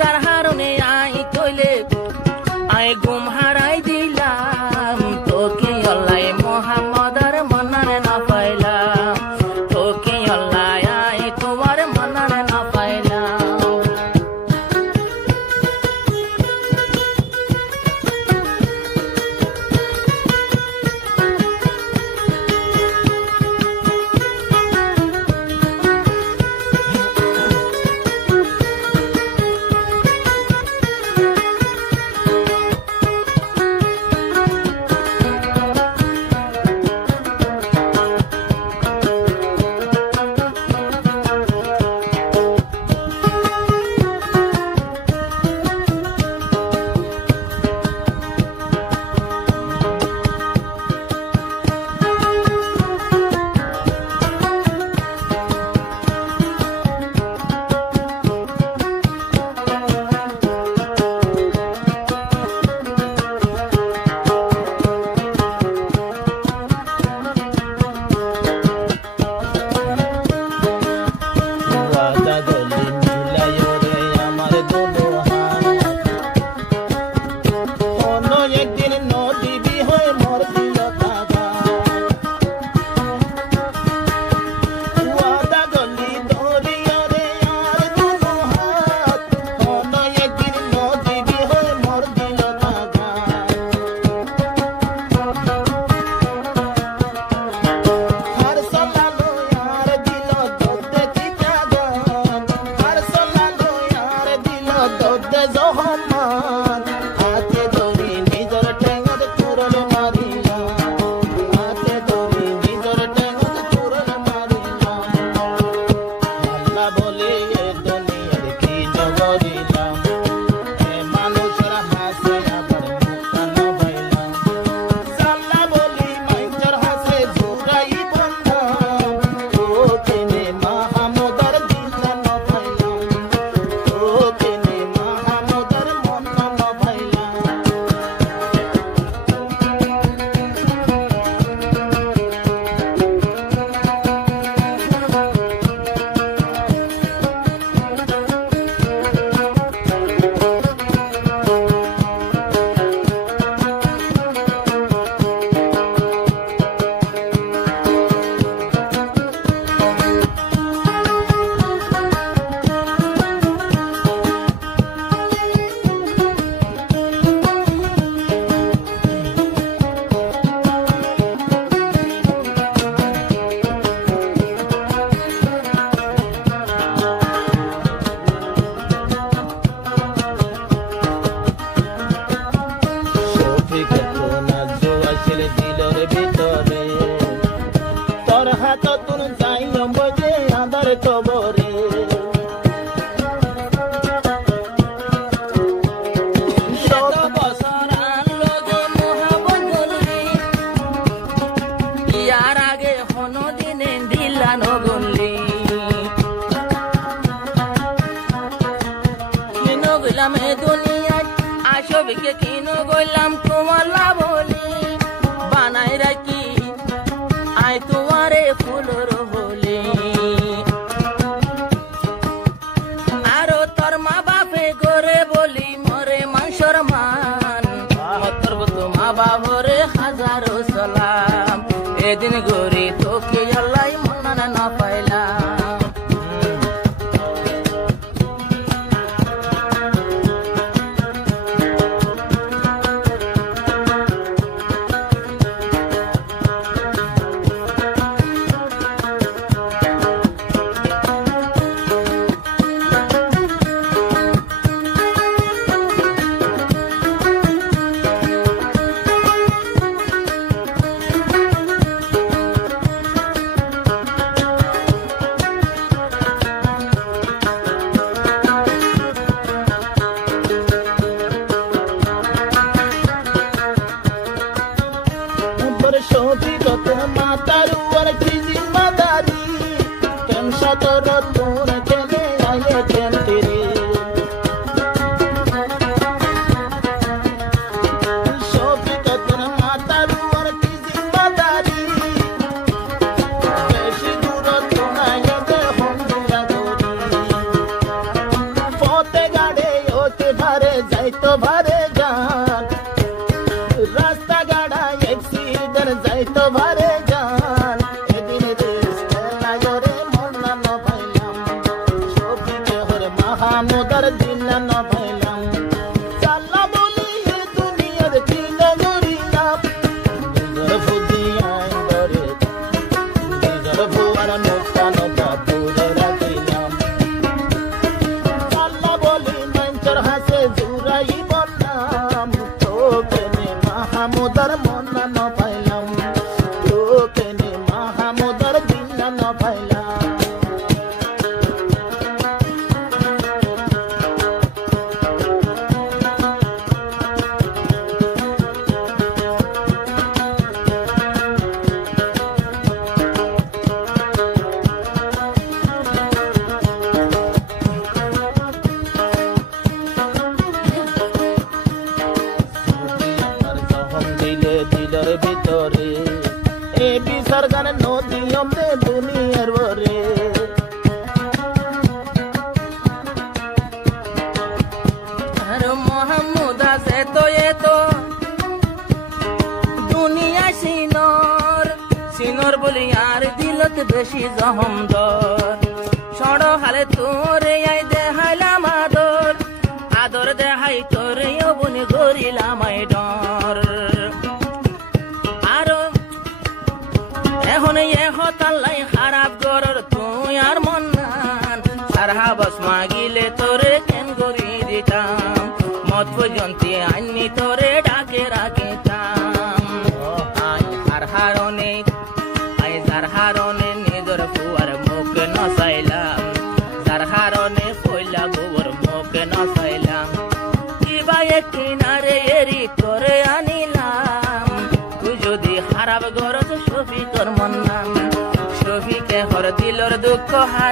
যার হারণে আই কইলে আই ঘুম হারাই দিলাম তোকে আল্লাহ মোহাম্মদের মনারে না পাইলাম তোকে আল্লাহ আই তোমার মনারে না পাইলাম আসবিকে কিনো গইলাম তোমার লাভলি বানাই রাখি আই তোমারে ফুলর হলি আরো তোর মা বাপে করে বলি মরে মাংসর মান তোর তো মা বাবরে হাজারো সালাম এদিন গরি তোকে আল্লাহ মনানা না পাইলাম মদার দিন না পাইলাম চাল্লা বলি দুনিয়ার কিনা গরিলাম নিজর ফুদি আইন ধরে নিজর ফুয়ার নোটা নোটা দূরে রাখিলাম চাল্লা বলি মঞ্চর হাসে জুরাই বললাম তোকে নে মাহমুদার মন্না না পাইলাম তোকে নে মাহমুদার দিন না পাইলাম দিলের ভিতরে এ বিচার গান নদী অমে দুনিয়ার বরে আর মোহাম্মদ আছে তো এ তো দুনিয়া সিনর বলি আর দিলত বেশি জহম দর সড় হালে তোরে আই দেখাইলাম আদর দেখাই তোরে বনি গরিলাম আই ডর এখন তাল্লাই খারাপ গরর তুই আর মন নান সারহা বস মাগিলে তোরে কেন করি দিতাম মত পর্যন্ত আইনি তোরে ডাকে রাখিতাম আই যার হারনে নিজর ফুয়ার মুখ নসাইলাম যার হারনে পয়লা গোবর মুখ নসাইলাম কিবা কিনারে এরি তোরে আনিলাম তুই যদি খারাপ গরজ শফিকর মন নাম শফিকে হর দিলর দুঃখ হারে